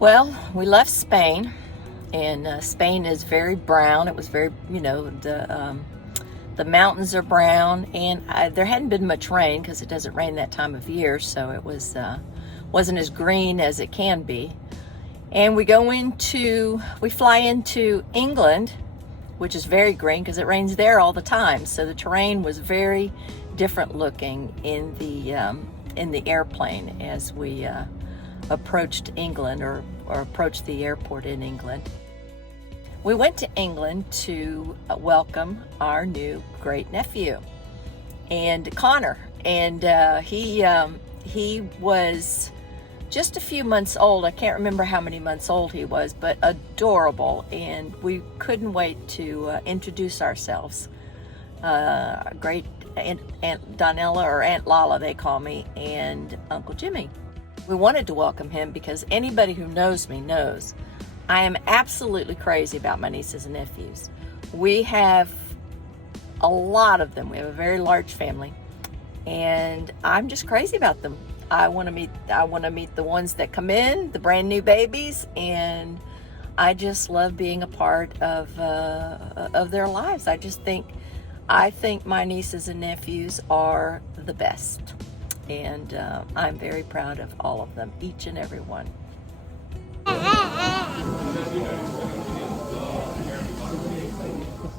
Well, we left Spain, and Spain is very brown. It was very, the mountains are brown, and there hadn't been much rain because it doesn't rain that time of year, so it wasn't as green as it can be. And we fly into England, which is very green because it rains there all the time. So the terrain was very different looking in the airplane as we approached England or approached the airport in England. We went to England to welcome our new great nephew, and Connor, and he was just a few months old. I can't remember how many months old he was, but adorable, and we couldn't wait to introduce ourselves. Great Aunt Donella, or Aunt Lala they call me, and Uncle Jimmy. We wanted to welcome him because anybody who knows me knows I am absolutely crazy about my nieces and nephews. We have a lot of them. We have a very large family, and I'm just crazy about them. I want to meet the ones that come in, the brand new babies, and I just love being a part of their lives. I think my nieces and nephews are the best, and I'm very proud of all of them, each and every one.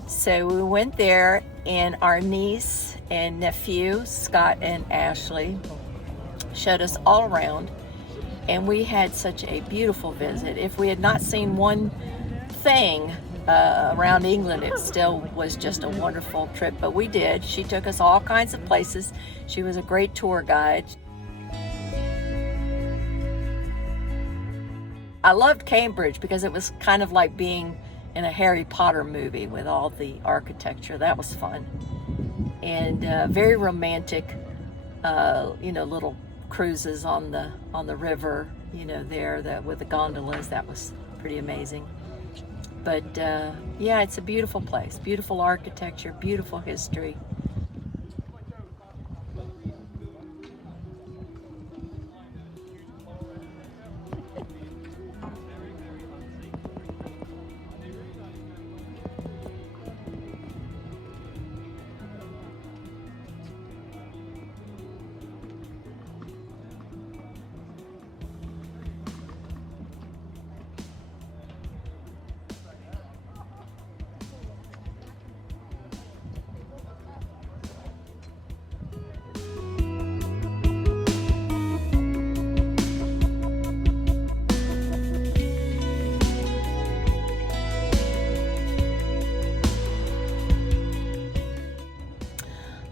So we went there, and our niece and nephew, Scott and Ashley, showed us all around, and we had such a beautiful visit. If we had not seen one thing around England, it still was just a wonderful trip, but we did. She took us all kinds of places. She was a great tour guide. I loved Cambridge because it was kind of like being in a Harry Potter movie with all the architecture. That was fun, and very romantic. Little cruises on the river. With the gondolas. That was pretty amazing. But yeah, it's a beautiful place. Beautiful architecture. Beautiful history.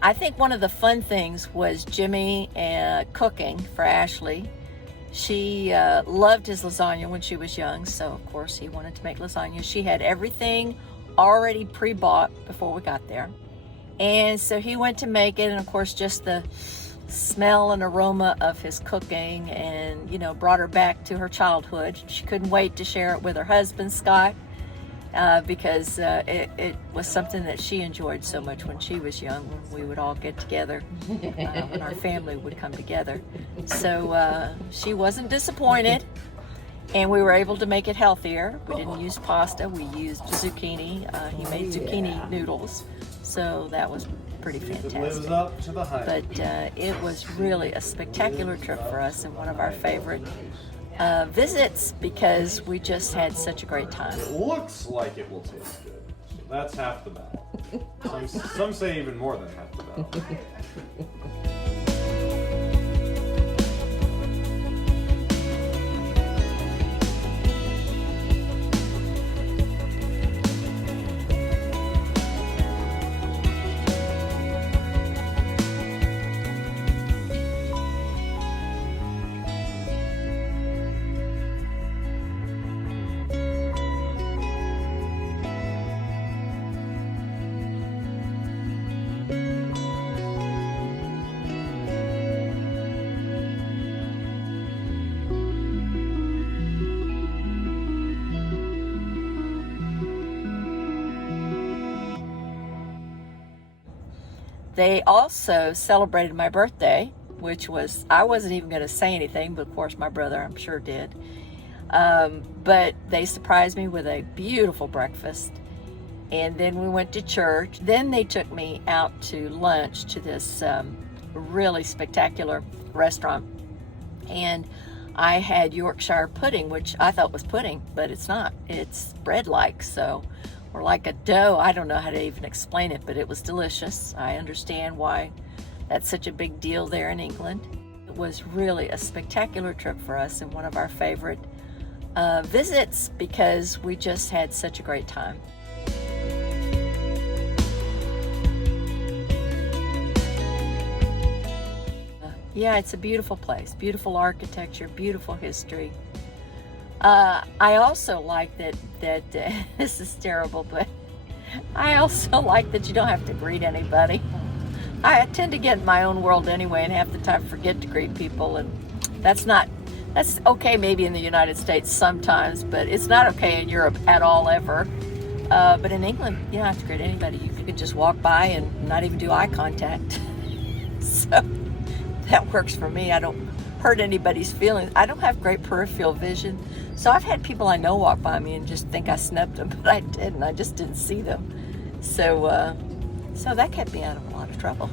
I think one of the fun things was Jimmy cooking for Ashley. She loved his lasagna when she was young, so of course he wanted to make lasagna. She had everything already pre-bought before we got there. And so he went to make it, and of course just the smell and aroma of his cooking and, brought her back to her childhood. She couldn't wait to share it with her husband, Scott. Because it was something that she enjoyed so much when she was young, when we would all get together, when our family would come together. So she wasn't disappointed, and we were able to make it healthier. We didn't use pasta, we used zucchini. He made zucchini noodles, so that was pretty fantastic. It lives up to the hype. But it was really a spectacular trip for us, and one of our favorite visits, because we just had such a great time. It looks like it will taste good. So that's half the battle. Some say even more than half the battle. They also celebrated my birthday, which was, I wasn't even going to say anything, but of course my brother, I'm sure, did. But they surprised me with a beautiful breakfast. And then we went to church. Then they took me out to lunch to this really spectacular restaurant. And I had Yorkshire pudding, which I thought was pudding, but it's not. It's bread-like, so, or like a dough. I don't know how to even explain it, but it was delicious. I understand why that's such a big deal there in England. It was really a spectacular trip for us and one of our favorite visits because we just had such a great time. Yeah, it's a beautiful place, beautiful architecture, beautiful history. I also like that this is terrible, but I also like that you don't have to greet anybody. I tend to get in my own world anyway and half the time forget to greet people, and that's okay maybe in the United States sometimes, but it's not okay in Europe at all ever. But in England, you don't have to greet anybody. You could just walk by and not even do eye contact. So that works for me. I don't hurt anybody's feelings. I don't have great peripheral vision, so I've had people I know walk by me and just think I snubbed them, but I didn't. I just didn't see them. So that kept me out of a lot of trouble.